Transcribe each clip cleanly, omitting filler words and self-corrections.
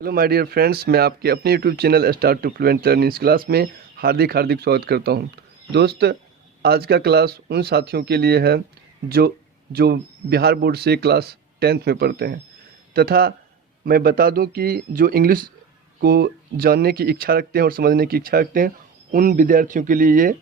Hello my dear friends, मैं आपके अपने YouTube channel start to fluent learning class में हार्दिक हार्दिक स्वागत करता हूं। दोस्त, आज का क्लास उन साथियों के लिए है जो जो बिहार बोर्ड से क्लास 10th में पढ़ते हैं, तथा मैं बता दूं कि जो इंग्लिश को जानने की इच्छा रखते हैं और समझने की इच्छा रखते हैं, उन विद्यार्थियों के लिए ये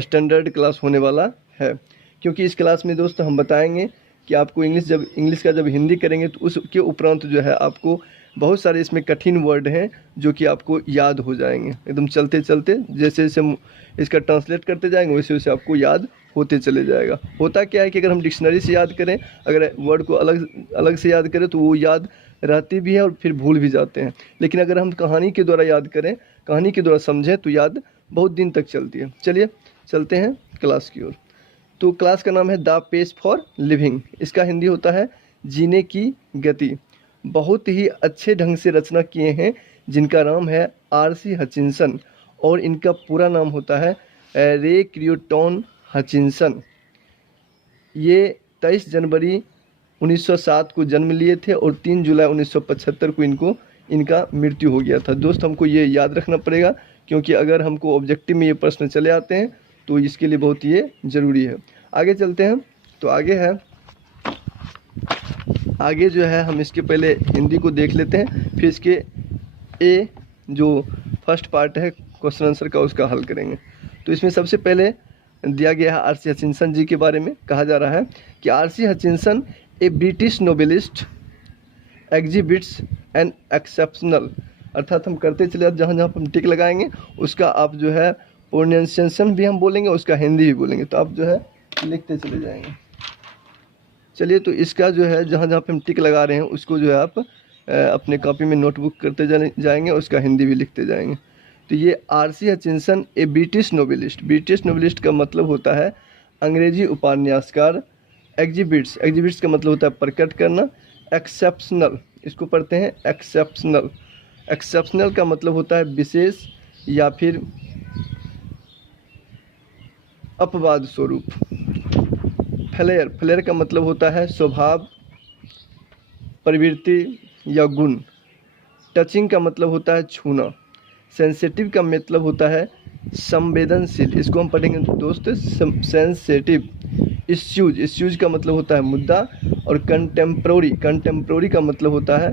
स्टैंडर्ड क्लास होने वाला है। क्योंकि इस क्लास में दोस्त हम बताएंगे कि आपको इंग्लिश का जब हिंदी करेंगे तो उसके उपरांत जो है आपको बहुत सारे इसमें कठिन वर्ड हैं जो कि आपको याद हो जाएंगे एकदम चलते चलते। जैसे जैसे हम इसका ट्रांसलेट करते जाएंगे वैसे वैसे आपको याद होते चले जाएगा। होता क्या है कि अगर हम डिक्शनरी से याद करें, अगर वर्ड को अलग अलग से याद करें तो वो याद रहती भी है और फिर भूल भी जाते हैं। लेकिन अगर हम कहानी के द्वारा याद करें, कहानी के द्वारा समझें तो याद बहुत दिन तक चलती है। चलिए चलते हैं क्लास की ओर। तो क्लास का नाम है द पेस फॉर लिविंग। इसका हिंदी होता है जीने की गति। बहुत ही अच्छे ढंग से रचना किए हैं जिनका नाम है आर.सी. हचिंसन, और इनका पूरा नाम होता है रे क्रियोटन हचिंसन। ये 23 जनवरी 1907 को जन्म लिए थे और 3 जुलाई 1975 को इनका मृत्यु हो गया था। दोस्त, हमको ये याद रखना पड़ेगा क्योंकि अगर हमको ऑब्जेक्टिव में ये प्रश्न चले आते हैं तो इसके लिए बहुत ये ज़रूरी है। आगे चलते हैं। तो आगे जो है हम इसके पहले हिंदी को देख लेते हैं, फिर इसके ए जो फर्स्ट पार्ट है क्वेश्चन आंसर का उसका हल करेंगे। तो इसमें सबसे पहले दिया गया है आर.सी. हचिंसन जी के बारे में। कहा जा रहा है कि RC. Hutchinson A British novelist exhibits an exceptional, अर्थात हम करते चले जहाँ जहाँ हम टिक लगाएंगे उसका आप जो है प्रोनाउंसिएशन भी हम बोलेंगे, उसका हिंदी भी बोलेंगे, तो आप जो है लिखते चले जाएंगे। चलिए, तो इसका जो है जहाँ जहाँ पे हम टिक लगा रहे हैं उसको जो है आप अपने कॉपी में नोटबुक करते जाएंगे, उसका हिंदी भी लिखते जाएंगे। तो ये आर.सी. हचिंसन ए ब्रिटिश नोवेलिस्ट, ब्रिटिश नोवेलिस्ट का मतलब होता है अंग्रेजी उपन्यासकार। एग्जिबिट्स का मतलब होता है प्रकट करना। एक्सेप्शनल, इसको पढ़ते हैं एक्सेप्शनल। एक्सेप्शनल का मतलब होता है विशेष या फिर अपवाद स्वरूप। फ्लेयर का मतलब होता है स्वभाव, प्रवृत्ति या गुण। टचिंग का मतलब होता है छूना। सेंसिटिव का मतलब होता है संवेदनशील, इसको हम पढ़ेंगे दोस्त सेंसिटिव। इश्यूज का मतलब होता है मुद्दा। और कंटेम्प्रोरी का मतलब होता है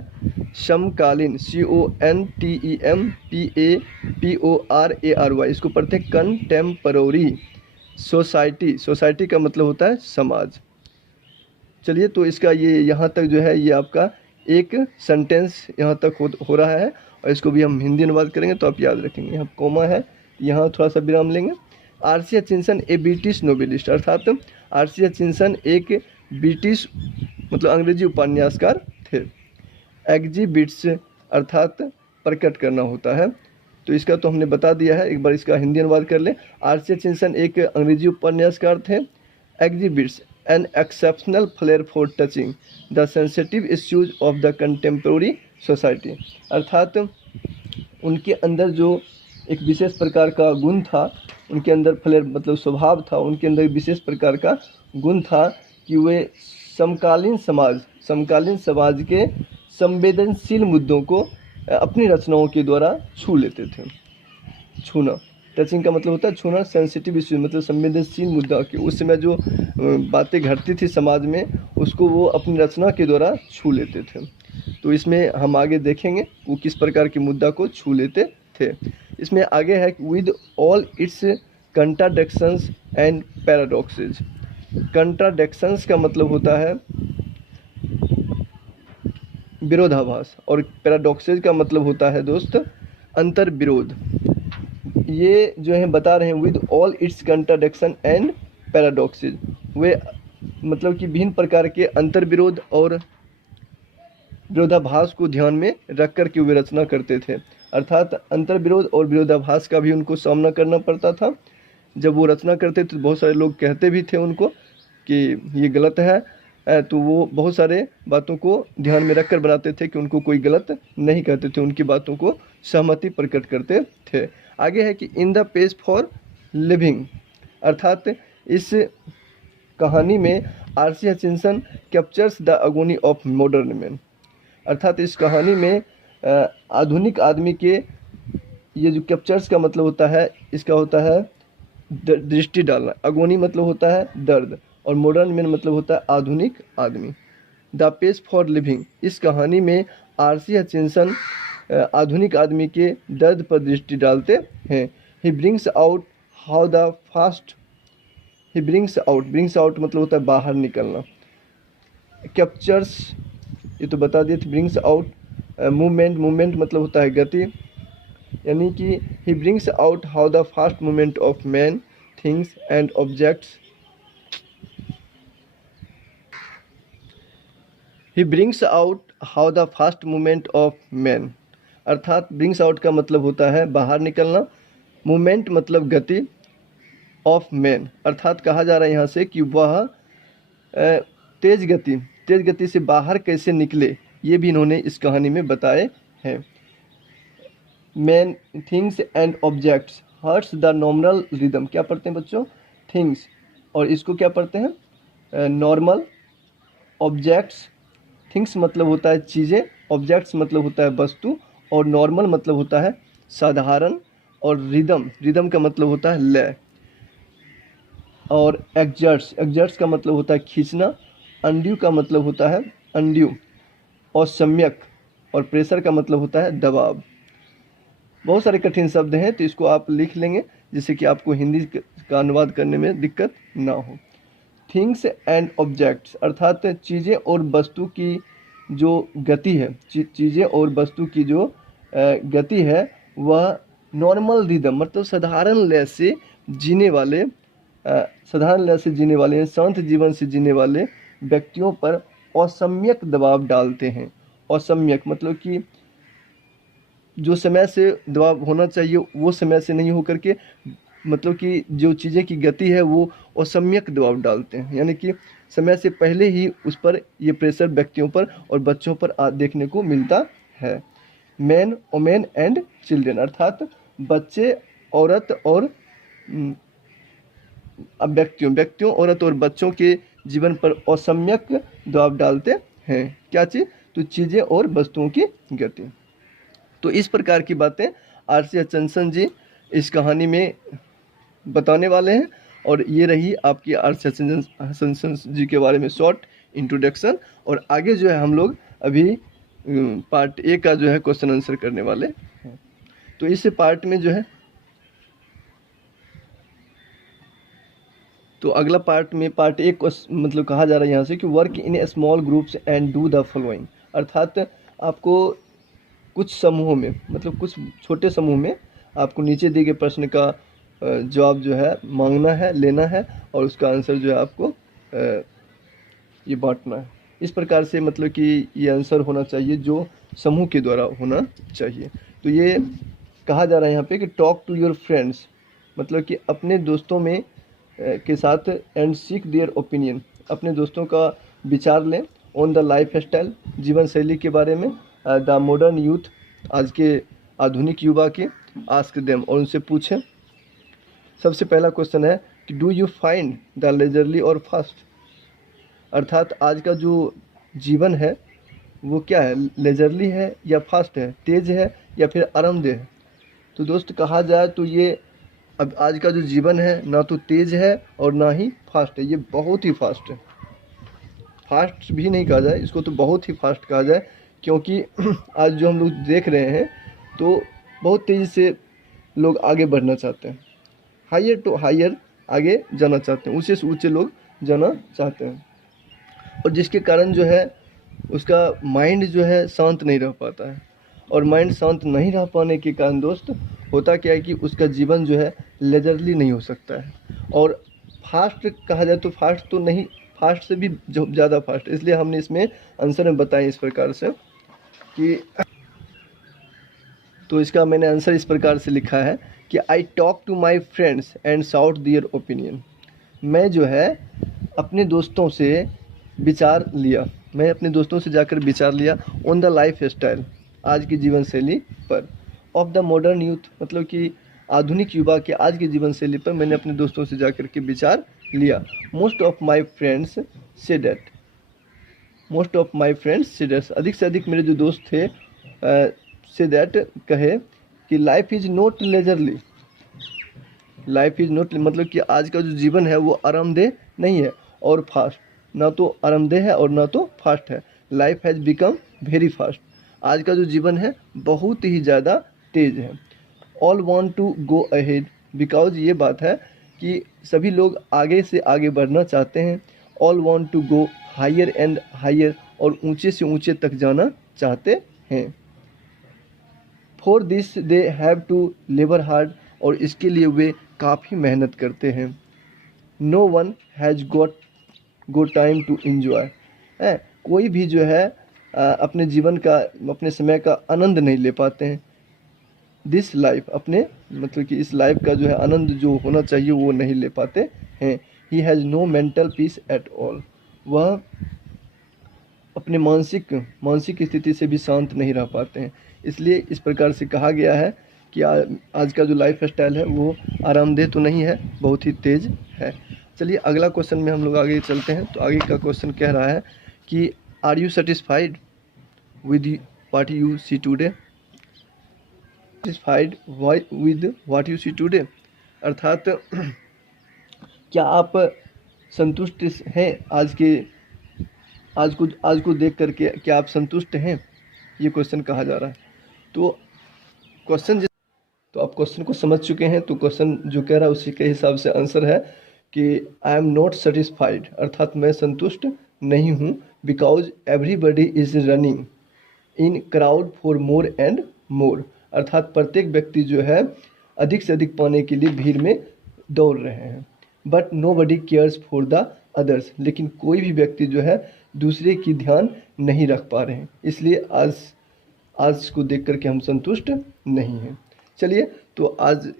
समकालीन। CONTEMPORARY, इसको पढ़ते हैं कंटेम्प्रोरी। सोसाइटी का मतलब होता है समाज। चलिए, तो इसका ये यहाँ तक जो है ये आपका एक सेंटेंस यहाँ तक हो रहा है, और इसको भी हम हिंदी अनुवाद करेंगे तो आप याद रखेंगे। यहाँ कोमा है, यहाँ थोड़ा सा विराम लेंगे। आर.सी. हचिंसन ए ब्रिटिश नोवेलिस्ट, अर्थात आर.सी. हचिंसन एक ब्रिटिश मतलब अंग्रेजी उपन्यासकार थे। एग्जिबिट्स अर्थात प्रकट करना होता है, तो इसका तो हमने बता दिया है, एक बार इसका हिंदी अनुवाद कर लें। आर.सी. हचिंसन एक अंग्रेजी उपन्यासकार थे। Exhibits an exceptional flare for touching the sensitive issues of the contemporary society, अर्थात उनके अंदर जो एक विशेष प्रकार का गुण था, उनके अंदर फ्लेयर मतलब स्वभाव था, उनके अंदर विशेष प्रकार का गुण था कि वे समकालीन समाज के संवेदनशील मुद्दों को अपनी रचनाओं के द्वारा छू लेते थे। छूना, टचिंग का मतलब होता है छूना। सेंसिटिव इश्यू मतलब संवेदनशील मुद्दा की उस समय जो बातें घटती थी समाज में उसको वो अपनी रचना के द्वारा छू लेते थे। तो इसमें हम आगे देखेंगे वो किस प्रकार के मुद्दा को छू लेते थे। इसमें आगे है with all its contradictions and paradoxes. Contradictions का मतलब होता है विरोधाभास, और पैराडॉक्सेज का मतलब होता है दोस्त अंतर विरोध। ये जो है बता रहे हैं with all its contradiction and paradoxes, वे मतलब कि विभिन्न प्रकार के अंतर विरोध और विरोधाभास को ध्यान में रख कर के वे रचना करते थे। अर्थात अंतर विरोध और विरोधाभास का भी उनको सामना करना पड़ता था। जब वो रचना करते थे तो बहुत सारे लोग कहते भी थे उनको कि ये गलत है, तो वो बहुत सारे बातों को ध्यान में रख कर बनाते थे कि उनको कोई गलत नहीं कहते थे, उनकी बातों को सहमति प्रकट करते थे। आगे है कि in the page for living, अर्थात इस कहानी में R C. Hutchinson captures the agony of modern man, अर्थात इस कहानी में आधुनिक आदमी के, ये जो कैप्चर्स का मतलब होता है, इसका होता है दृष्टि डालना। अगोनी मतलब होता है दर्द, और मॉडर्न मैन मतलब होता है आधुनिक आदमी। द पेज फॉर लिविंग, इस कहानी में आरसी हचिंसन आधुनिक आदमी के दर्द पर दृष्टि डालते हैं। He brings out how the fast, he brings out मतलब होता है बाहर निकलना। कैप्चर्स, ये तो बता दिए थे। ब्रिंग्स आउट मूवमेंट मतलब होता है गति, यानी कि he brings out how the fast movement of man, things and objects, he brings out how the fast movement of man, अर्थात ब्रिंग्स आउट का मतलब होता है बाहर निकलना, मूवमेंट मतलब गति, ऑफ मैन अर्थात कहा जा रहा है यहाँ से कि वह तेज गति से बाहर कैसे निकले, ये भी इन्होंने इस कहानी में बताए हैं। Man, things and objects hertz the normal rhythm, क्या पढ़ते हैं बच्चों? थिंग्स, और इसको क्या पढ़ते हैं? नॉर्मल। ऑब्जेक्ट्स, थिंग्स मतलब होता है चीज़ें, ऑब्जेक्ट्स मतलब होता है वस्तु, और नॉर्मल मतलब होता है साधारण, और रिदम का मतलब होता है लय, और एग्जर्ट्स का मतलब होता है खींचना, अनड्यू का मतलब होता है अनड्यू, और सम्यक और प्रेशर का मतलब होता है दबाव। बहुत सारे कठिन शब्द हैं, तो इसको आप लिख लेंगे जिससे कि आपको हिंदी का अनुवाद करने में दिक्कत ना हो। थिंग्स एंड ऑब्जेक्ट्स अर्थात चीज़ें और वस्तु की जो गति है, चीज़ें और वस्तु की जो गति है वह नॉर्मल रिदम मतलब साधारण लय से जीने वाले शांत जीवन से जीने वाले व्यक्तियों पर असम्यक दबाव डालते हैं। असम्यक मतलब कि जो समय से दबाव होना चाहिए वो समय से नहीं होकर के, मतलब कि जो चीज़ें की गति है वो असम्यक दबाव डालते हैं, यानी कि समय से पहले ही उस पर ये प्रेशर व्यक्तियों पर और बच्चों पर देखने को मिलता है। मैन, वोमेन एंड चिल्ड्रन अर्थात बच्चे, औरत और व्यक्तियों औरत और बच्चों के जीवन पर असम्यक दबाव डालते हैं। क्या चीज़? तो चीज़ें और वस्तुओं की गति। तो इस प्रकार की बातें आरसी हचिंसन जी इस कहानी में बताने वाले हैं, और ये रही आपकी आरसी हचिंसन जी के बारे में शॉर्ट इंट्रोडक्शन। और आगे जो है हम लोग अभी पार्ट ए का जो है क्वेश्चन आंसर करने वाले हैं। तो इस पार्ट में जो है, तो अगला पार्ट में पार्ट ए को मतलब कहा जा रहा है यहाँ से कि work in A small groups and do the following, अर्थात आपको कुछ समूहों में मतलब कुछ छोटे समूह में आपको नीचे दिए गए प्रश्न का जवाब जो है मांगना है, लेना है, और उसका आंसर जो है आपको ये बांटना है। इस प्रकार से मतलब कि ये आंसर होना चाहिए जो समूह के द्वारा होना चाहिए। तो ये कहा जा रहा है यहाँ पे कि टॉक टू योर फ्रेंड्स, मतलब कि अपने दोस्तों में के साथ एंड सीक देयर ओपिनियन, अपने दोस्तों का विचार लें, ऑन द लाइफ स्टाइल, जीवन शैली के बारे में, द मॉडर्न यूथ, आज के आधुनिक युवा के, आस्क देम, और उनसे पूछें। सबसे पहला क्वेश्चन है कि do you find the leisurely और फास्ट, अर्थात आज का जो जीवन है वो क्या है, लेजरली है या फास्ट है, तेज है या फिर आरामदेह है। तो दोस्त कहा जाए तो ये अब आज का जो जीवन है ना तो तेज है और ना ही फास्ट है, ये बहुत ही फास्ट है। फास्ट भी नहीं कहा जाए इसको, तो बहुत ही फास्ट कहा जाए, क्योंकि आज जो हम लोग देख रहे हैं तो बहुत तेज़ी से लोग आगे बढ़ना चाहते हैं, हायर टू हायर आगे जाना चाहते हैं, ऊंचे से ऊंचे लोग जाना चाहते हैं, और जिसके कारण जो है उसका माइंड जो है शांत नहीं रह पाता है, और माइंड शांत नहीं रह पाने के कारण दोस्त होता क्या है कि उसका जीवन जो है लेजरली नहीं हो सकता है। और फास्ट कहा जाए तो फास्ट तो नहीं, फास्ट से भी ज़्यादा फास्ट, इसलिए हमने इसमें आंसर में बताया इस प्रकार से कि, तो इसका मैंने आंसर इस प्रकार से लिखा है कि I talk to my friends and shout their opinion, मैं जो है अपने दोस्तों से विचार लिया, मैं अपने दोस्तों से जाकर विचार लिया ऑन द लाइफ स्टाइल, आज की जीवन शैली पर, ऑफ द मॉडर्न यूथ मतलब कि आधुनिक युवा के आज की जीवन शैली पर मैंने अपने दोस्तों से जाकर के विचार लिया। Most of my friends say that, most of my friends say that, अधिक से अधिक मेरे जो दोस्त थे से दैट कहे कि life is not leisurely, life is not मतलब कि आज का जो जीवन है वो आरामदेह नहीं है और फास्ट, ना तो आरामदेह है और ना तो फास्ट है। Life has become very fast, आज का जो जीवन है बहुत ही ज़्यादा तेज़ है। All want to go ahead, because ये बात है कि सभी लोग आगे से आगे बढ़ना चाहते हैं। All want to go higher and higher, और ऊंचे से ऊंचे तक जाना चाहते हैं। For this they have to labour hard, और इसके लिए वे काफ़ी मेहनत करते हैं। No one has go time to enjoy, कोई भी जो है अपने जीवन का, अपने समय का आनंद नहीं ले पाते हैं। दिस लाइफ, अपने मतलब कि इस लाइफ का जो है आनंद जो होना चाहिए वो नहीं ले पाते हैं। He has no mental peace at all, वह अपने मानसिक स्थिति से भी शांत नहीं रह पाते हैं। इसलिए इस प्रकार से कहा गया है कि आज का जो लाइफ स्टाइल है वो आरामदेह तो नहीं है, बहुत ही तेज़ है। चलिए अगला क्वेश्चन में हम लोग आगे चलते हैं। तो आगे का क्वेश्चन कह रहा है कि are you satisfied with what you see today, satisfied with what you see today, अर्थात क्या आप संतुष्ट हैं आज को देख करके, क्या आप संतुष्ट हैं, ये क्वेश्चन कहा जा रहा है। तो आप क्वेश्चन को समझ चुके हैं। तो क्वेश्चन जो कह रहा है उसी के हिसाब से आंसर है कि आई एम नॉट सेटिस्फाइड, अर्थात मैं संतुष्ट नहीं हूँ। Because everybody is running in crowd for more and more, अर्थात प्रत्येक व्यक्ति जो है अधिक से अधिक पाने के लिए भीड़ में दौड़ रहे हैं। But nobody cares for the others, लेकिन कोई भी व्यक्ति जो है दूसरे की ध्यान नहीं रख पा रहे हैं। इसलिए आज को देख करके हम संतुष्ट नहीं हैं। चलिए तो आज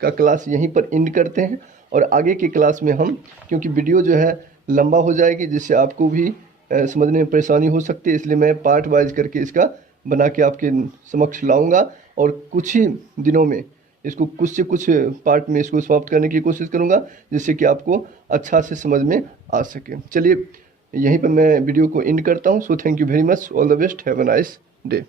का क्लास यहीं पर एंड करते हैं, और आगे की क्लास में हम, क्योंकि वीडियो जो है लंबा हो जाएगी जिससे आपको भी समझने में परेशानी हो सकती है, इसलिए मैं पार्ट वाइज करके इसका बना के आपके समक्ष लाऊंगा, और कुछ ही दिनों में इसको कुछ से कुछ पार्ट में इसको समाप्त करने की कोशिश करूंगा, जिससे कि आपको अच्छा से समझ में आ सके। चलिए यहीं पर मैं वीडियो को एंड करता हूं। So thank you very much, all the best, have a nice day.